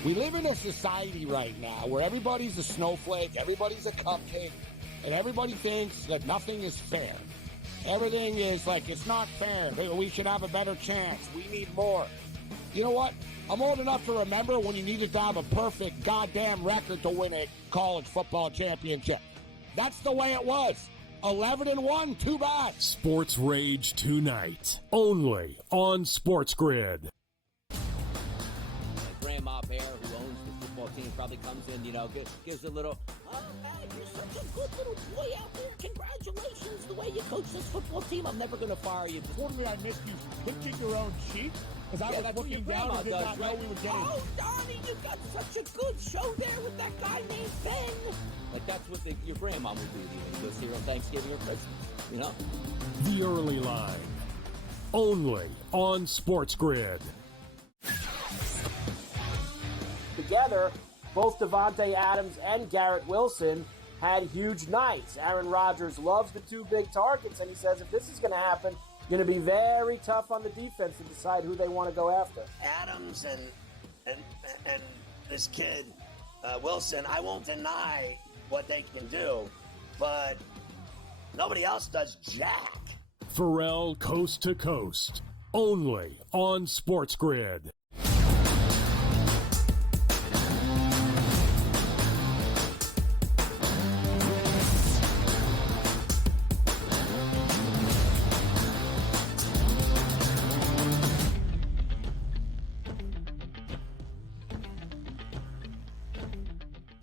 We live in a society right now where everybody's a snowflake, everybody's a cupcake, and everybody thinks that nothing is fair. Everything is like, it's not fair. We should have a better chance. We need more. You know what? I'm old enough to remember when you needed to have a perfect goddamn record to win a college football championship. That's the way it was. 11-1, too bad. Sports Rage tonight, only on SportsGrid. Grandma Bear, who owns the football team, probably comes in, gives a little, oh, man, you're such a good little boy out there. Congratulations, the way you coach this football team. I'm never going to fire you. Unfortunately, I missed you pinching your own cheek because I was looking down and did not know we were getting. Oh, Donnie, you got such a good show there with that guy named Ben. Like, that's what your grandma would do when you go see her on Thanksgiving or Christmas, The Early Line, only on SportsGrid. Together, both Davante Adams and Garrett Wilson had huge nights. Aaron Rodgers loves the 2 big targets, and he says if this is going to happen, it's going to be very tough on the defense to decide who they want to go after. Adams and this kid, Wilson, I won't deny what they can do, but nobody else does jack. Pharrell Coast to Coast, only on SportsGrid.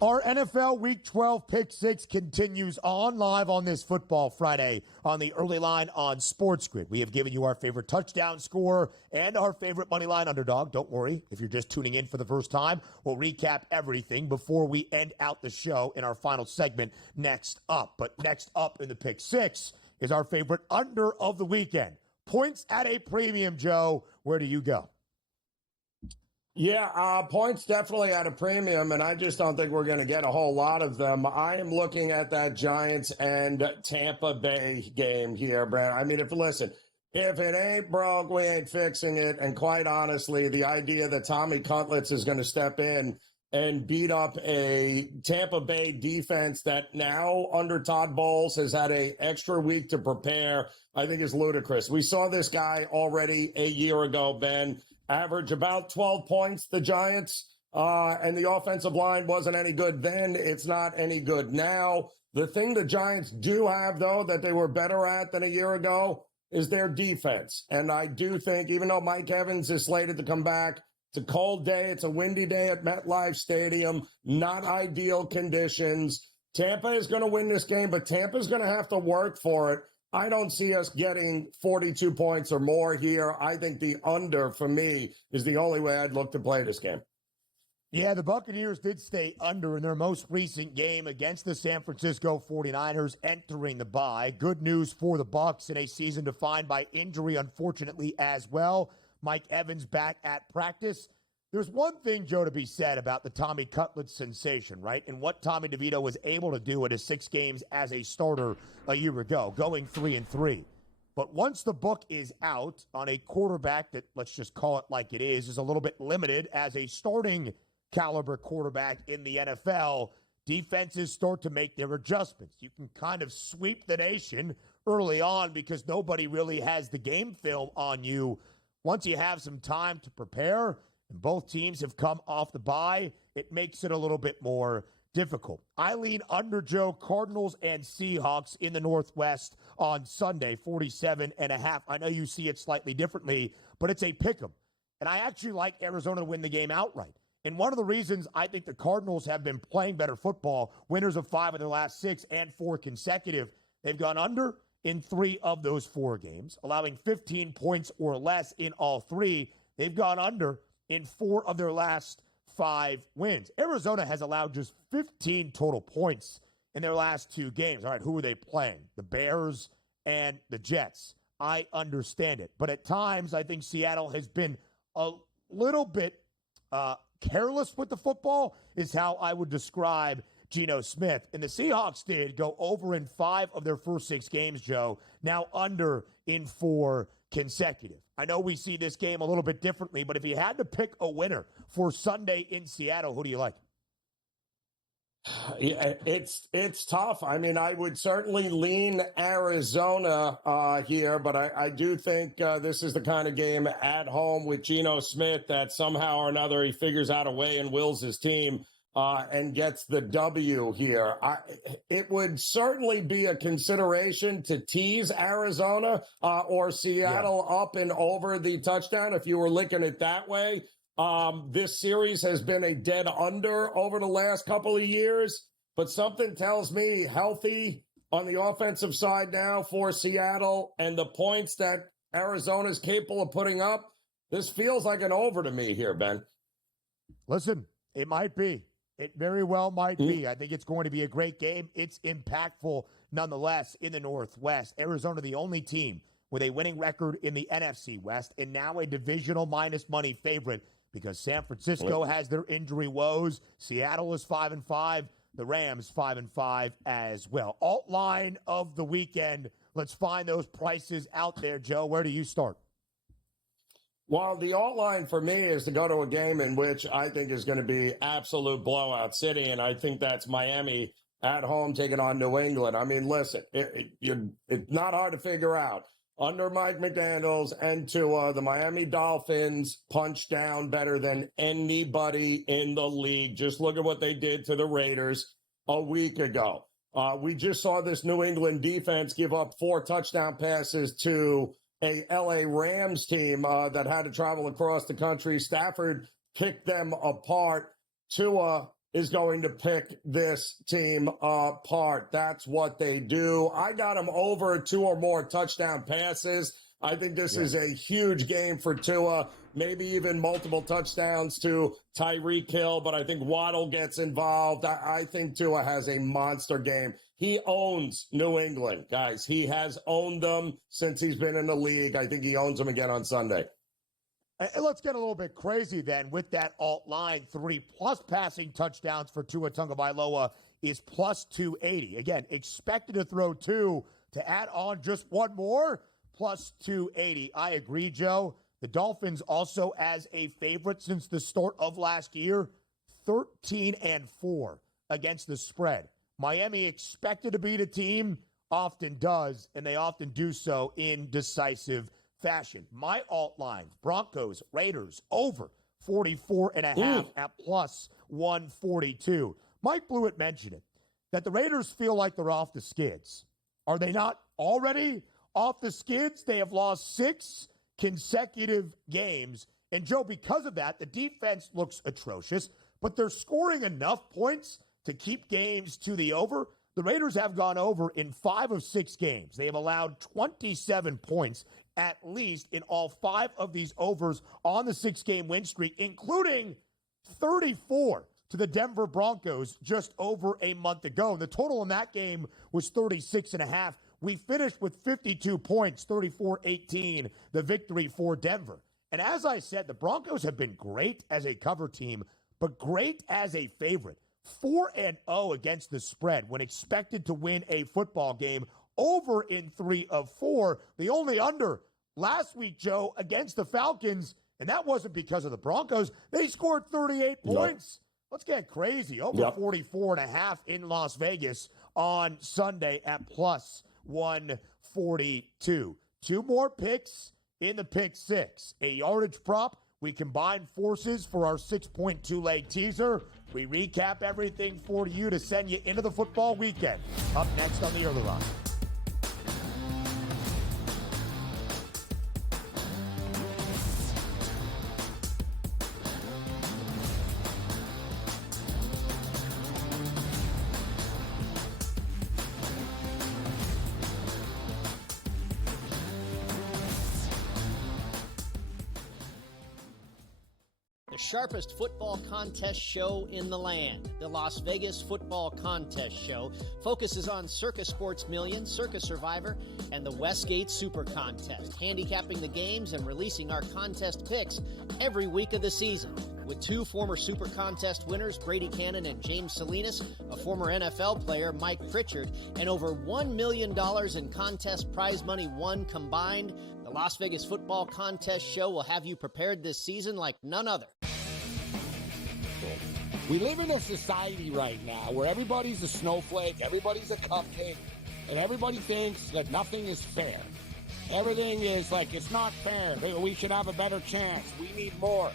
Our NFL Week 12 Pick 6 continues on live on this Football Friday on the early line on SportsGrid. We have given you our favorite touchdown scorer and our favorite money line underdog. Don't worry, if you're just tuning in for the first time, we'll recap everything before we end out the show in our final segment next up. But next up in the Pick 6 is our favorite under of the weekend. Points at a premium, Joe. Where do you go? Yeah, points definitely at a premium, and I just don't think we're going to get a whole lot of them. I am looking at that Giants and Tampa Bay game here, Brad. I mean, if it ain't broke, we ain't fixing it. And quite honestly, the idea that Tommy Cutlets is going to step in and beat up a Tampa Bay defense that now under Todd Bowles has had an extra week to prepare, I think is ludicrous. We saw this guy already a year ago, Ben, average about 12 points, the Giants, and the offensive line wasn't any good then. It's not any good now. The thing the Giants do have, though, that they were better at than a year ago is their defense. And I do think, even though Mike Evans is slated to come back, it's a cold day. It's a windy day at MetLife Stadium. Not ideal conditions. Tampa is going to win this game, but Tampa is going to have to work for it. I don't see us getting 42 points or more here. I think the under, for me, is the only way I'd look to play this game. Yeah, the Buccaneers did stay under in their most recent game against the San Francisco 49ers entering the bye. Good news for the Bucs in a season defined by injury, unfortunately, as well. Mike Evans back at practice. There's one thing, Joe, to be said about the Tommy Cutlets sensation, right? And what Tommy DeVito was able to do in his 6 games as a starter a year ago, going 3-3. But once the book is out on a quarterback that, let's just call it like it is a little bit limited as a starting caliber quarterback in the NFL, defenses start to make their adjustments. You can kind of sweep the nation early on because nobody really has the game film on you. Once you have some time to prepare, and both teams have come off the bye, it makes it a little bit more difficult. I lean under, Joe, Cardinals and Seahawks in the Northwest on Sunday, 47.5. I know you see it slightly differently, but it's a pick 'em. And I actually like Arizona to win the game outright. And one of the reasons I think the Cardinals have been playing better football, winners of 5 of their last 6 and 4 consecutive, they've gone under in 3 of those 4 games, allowing 15 points or less in all 3. They've gone under in 4 of their last 5 wins. Arizona has allowed just 15 total points in their last 2 games. All right, who are they playing? The Bears and the Jets. I understand it. But at times, I think Seattle has been a little bit careless with the football is how I would describe Geno Smith. And the Seahawks did go over in 5 of their first 6 games, Joe, now under in 4 consecutive. I know we see this game a little bit differently, but if you had to pick a winner for Sunday in Seattle, who do you like? Yeah, it's tough. I mean, I would certainly lean Arizona here, but I do think this is the kind of game at home with Geno Smith that somehow or another he figures out a way and wills his team and gets the W here. It would certainly be a consideration to tease Arizona or Seattle up and over the touchdown if you were looking at it that way. This series has been a dead under over the last couple of years, but something tells me healthy on the offensive side now for Seattle and the points that Arizona is capable of putting up. This feels like an over to me here, Ben. Listen, it might be. It very well might be. I think it's going to be a great game. It's impactful nonetheless in the Northwest. Arizona, the only team with a winning record in the NFC West and now a divisional minus money favorite because San Francisco has their injury woes. Seattle is 5-5. The Rams 5-5 as well. Alt line of the weekend. Let's find those prices out there, Joe. Where do you start? Well, the alt line for me is to go to a game in which I think is going to be absolute blowout city, and I think that's Miami at home taking on New England. I mean, listen, it's not hard to figure out. Under Mike McDaniels and Tua, the Miami Dolphins punch down better than anybody in the league. Just look at what they did to the Raiders a week ago. We just saw this New England defense give up 4 touchdown passes to a LA Rams team that had to travel across the country. Stafford picked them apart. Tua is going to pick this team apart. That's what they do. I got them over 2 or more touchdown passes. I think this is a huge game for Tua, maybe even multiple touchdowns to Tyreek Hill, but I think Waddle gets involved. I think Tua has a monster game. He owns New England, guys. He has owned them since he's been in the league. I think he owns them again on Sunday. And let's get a little bit crazy then with that alt line. 3+ passing touchdowns for Tua Tagovailoa is plus 280. Again, expected to throw 2 to add on just 1 more, plus 280. I agree, Joe. The Dolphins also as a favorite since the start of last year, 13-4 against the spread. Miami expected to beat a team, often does, and they often do so in decisive fashion. My alt line, Broncos, Raiders, over 44.5 at plus 142. Mike Blewett mentioned it, that the Raiders feel like they're off the skids. Are they not already off the skids? They have lost 6 consecutive games. And, Joe, because of that, the defense looks atrocious, but they're scoring enough points to keep games to the over. The Raiders have gone over in 5 of 6 games. They have allowed 27 points at least in all 5 of these overs on the 6-game win streak, including 34 to the Denver Broncos just over a month ago. The total in that game was 36.5. We finished with 52 points, 34-18, the victory for Denver. And as I said, the Broncos have been great as a cover team, but great as a favorite. 4-0 against the spread when expected to win a football game, over in 3 of 4. The only under last week, Joe, against the Falcons, and that wasn't because of the Broncos. They scored 38 points. Let's get crazy. Over 44.5 in Las Vegas on Sunday at plus 142. 2 more picks in the pick 6. A yardage prop. We combine forces for our 6.2 leg teaser. We recap everything for you to send you into the football weekend. Up next on the Early Line. The sharpest football contest show in the land, the Las Vegas Football Contest Show, focuses on Circus Sports Million, Circus Survivor, and the Westgate Super Contest, handicapping the games and releasing our contest picks every week of the season. With 2 former Super Contest winners, Brady Cannon and James Salinas, a former NFL player, Mike Pritchard, and over $1 million in contest prize money won combined, the Las Vegas Football Contest Show will have you prepared this season like none other. We live in a society right now where everybody's a snowflake, everybody's a cupcake, and everybody thinks that nothing is fair. Everything is like, it's not fair. We should have a better chance. We need more.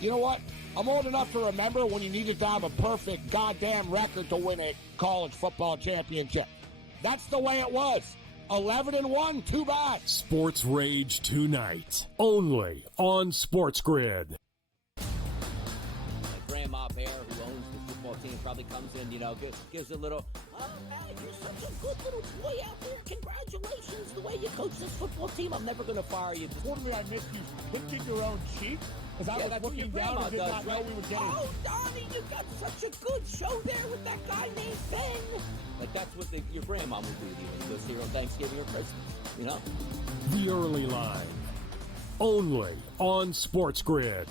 You know what? I'm old enough to remember when you needed to have a perfect goddamn record to win a college football championship. That's the way it was. 11-1, too bad. Sports Rage tonight, only on SportsGrid. Grandma Bear, who owns the football team, probably comes in, gives a little, oh, man, you're such a good little boy out there. Congratulations, the way you coach this football team. I'm never going to fire you. Fortunately, I missed you picking your own cheek, because I was looking down and did not know we were getting... Oh, Donnie, you got such a good show there with that guy named Ben. Like, that's what your grandma would do to you when you go see her on Thanksgiving or Christmas, The Early Line, only on SportsGrid.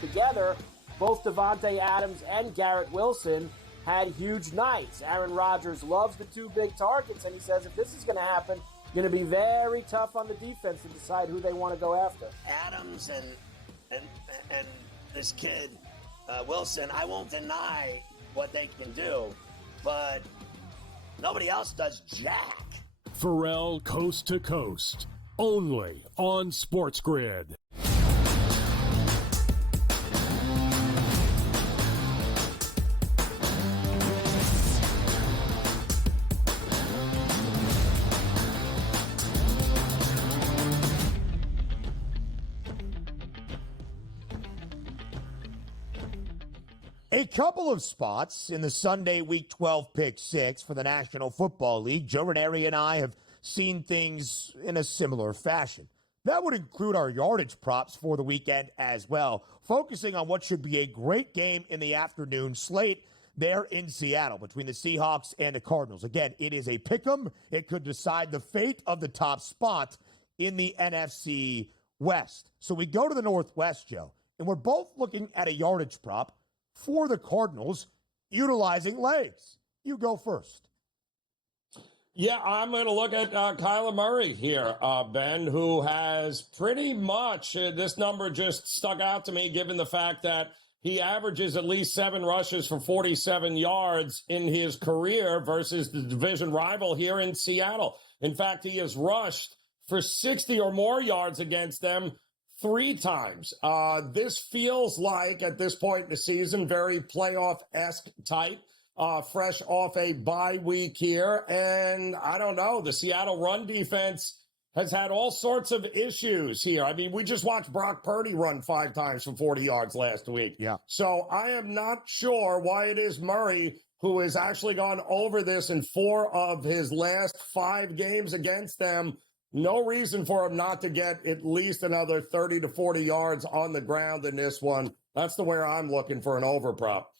Together, both Davante Adams and Garrett Wilson had huge nights. Aaron Rodgers loves the 2 big targets, and he says if this is going to happen, going to be very tough on the defense to decide who they want to go after. Adams and this kid Wilson, I won't deny what they can do, but nobody else does jack. Pharrell Coast to Coast, only on SportsGrid. A couple of spots in the Sunday Week 12 Pick 6 for the National Football League. Joe Ranieri and I have seen things in a similar fashion. That would include our yardage props for the weekend as well, focusing on what should be a great game in the afternoon slate there in Seattle between the Seahawks and the Cardinals. Again, it is a pick'em. It could decide the fate of the top spot in the NFC West. So we go to the Northwest, Joe, and we're both looking at a yardage prop for the Cardinals utilizing legs. You go first. Yeah, I'm going to look at Kyler Murray here, Ben, who has pretty much, this number just stuck out to me given the fact that he averages at least 7 rushes for 47 yards in his career versus the division rival here in Seattle. In fact, he has rushed for 60 or more yards against them 3 times. This feels like, at this point in the season, very playoff-esque type, fresh off a bye week here. And I don't know, the Seattle run defense has had all sorts of issues here. I mean, we just watched Brock Purdy run 5 times for 40 yards last week. Yeah. So I am not sure why it is Murray, who has actually gone over this in 4 of his last 5 games against them. No reason for him not to get at least another 30 to 40 yards on the ground in this one. That's the way I'm looking for an over prop.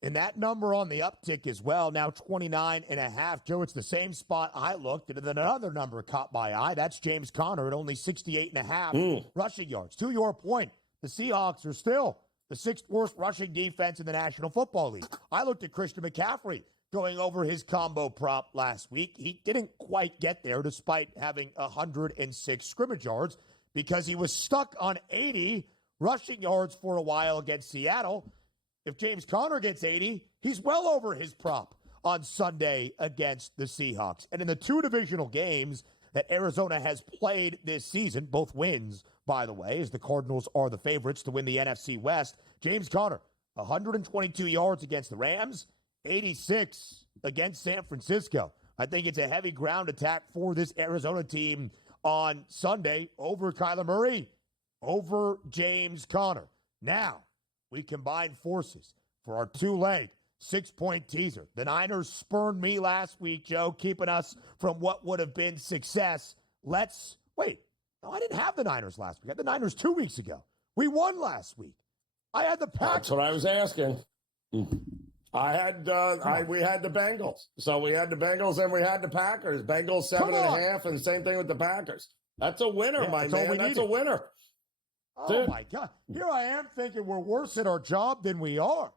And that number on the uptick as well, now 29.5. Joe, it's the same spot I looked at, and then another number caught my eye. That's James Conner at only 68.5 rushing yards. To your point, the Seahawks are still the 6th worst rushing defense in the National Football League. I looked at Christian McCaffrey going over his combo prop last week. He didn't quite get there despite having 106 scrimmage yards because he was stuck on 80 rushing yards for a while against Seattle. If James Conner gets 80, he's well over his prop on Sunday against the Seahawks. And in the 2 divisional games that Arizona has played this season, both wins, by the way, as the Cardinals are the favorites to win the NFC West, James Conner, 122 yards against the Rams, 86 against San Francisco. I think it's a heavy ground attack for this Arizona team on Sunday over Kyler Murray, over James Conner. Now, we combine forces for our 2-leg 6-point teaser. The Niners spurned me last week, Joe, keeping us from what would have been success. Wait. No, I didn't have the Niners last week. I had the Niners 2 weeks ago. We won last week. I had the Packers. That's what I was asking. We had the Bengals. So we had the Bengals and we had the Packers. Bengals 7.5, and same thing with the Packers. That's a winner, my man. That's a winner. Oh, my God. Here I am thinking we're worse at our job than we are.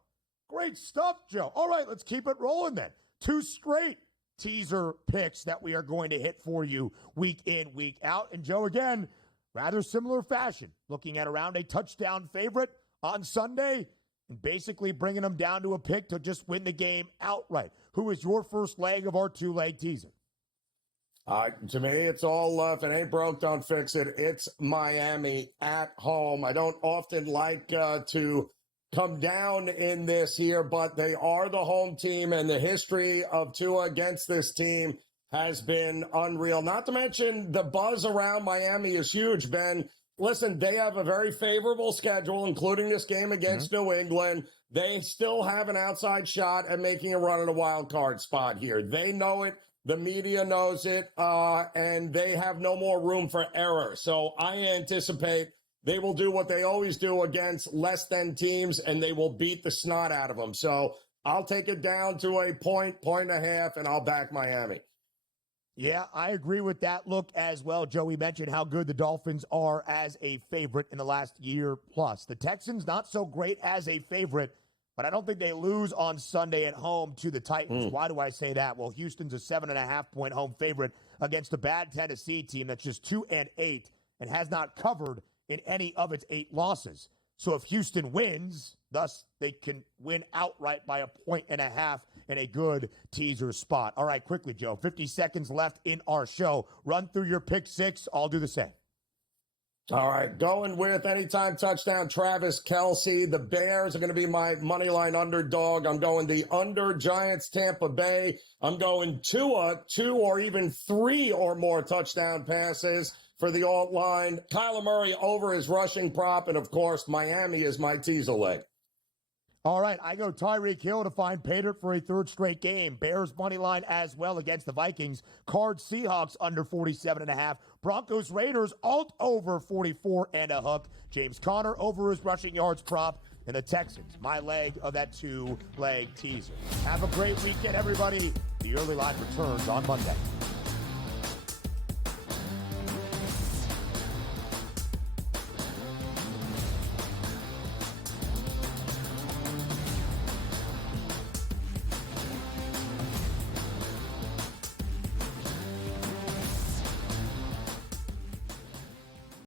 Great stuff, Joe. All right, let's keep it rolling then. 2 straight teaser picks that we are going to hit for you week in, week out. And, Joe, again, rather similar fashion, looking at around a touchdown favorite on Sunday and basically bringing them down to a pick to just win the game outright. Who is your first leg of our 2-leg teaser? To me, it's all, if it ain't broke, don't fix it. It's Miami at home. I don't often like to come down in this here, but they are the home team, and the history of Tua against this team has been unreal. Not to mention the buzz around Miami is huge, Ben. Listen, they have a very favorable schedule, including this game against New England. They still have an outside shot at making a run at a wild card spot here. They know it. The media knows it, and they have no more room for error. So I anticipate they will do what they always do against less than teams, and they will beat the snot out of them. So I'll take it down to a point and a half, and I'll back Miami. Yeah, I agree with that look as well. Joey mentioned how good the Dolphins are as a favorite in the last year plus. The Texans, not so great as a favorite, but I don't think they lose on Sunday at home to the Titans. Why do I say that? Well, Houston's a 7.5-point home favorite against a bad Tennessee team that's just 2-8 and has not covered in any of its 8 losses. So if Houston wins, thus they can win outright by 1.5 in a good teaser spot. All right, quickly, Joe, 50 seconds left in our show. Run through your pick 6. I'll do the same. All right, going with anytime touchdown, Travis Kelce. The Bears are going to be my moneyline underdog. I'm going the under Giants, Tampa Bay. I'm going Tua, 2 or even 3 or more touchdown passes for the alt line. Kyler Murray over his rushing prop. And, of course, Miami is my teaser leg. All right, I go Tyreek Hill to find Pater for a third straight game. Bears money line as well against the Vikings. Cards Seahawks under 47.5. Broncos Raiders alt over 44 and a hook. James Conner over his rushing yards prop. And the Texans, my leg of that 2-leg teaser. Have a great weekend, everybody. The early line returns on Monday.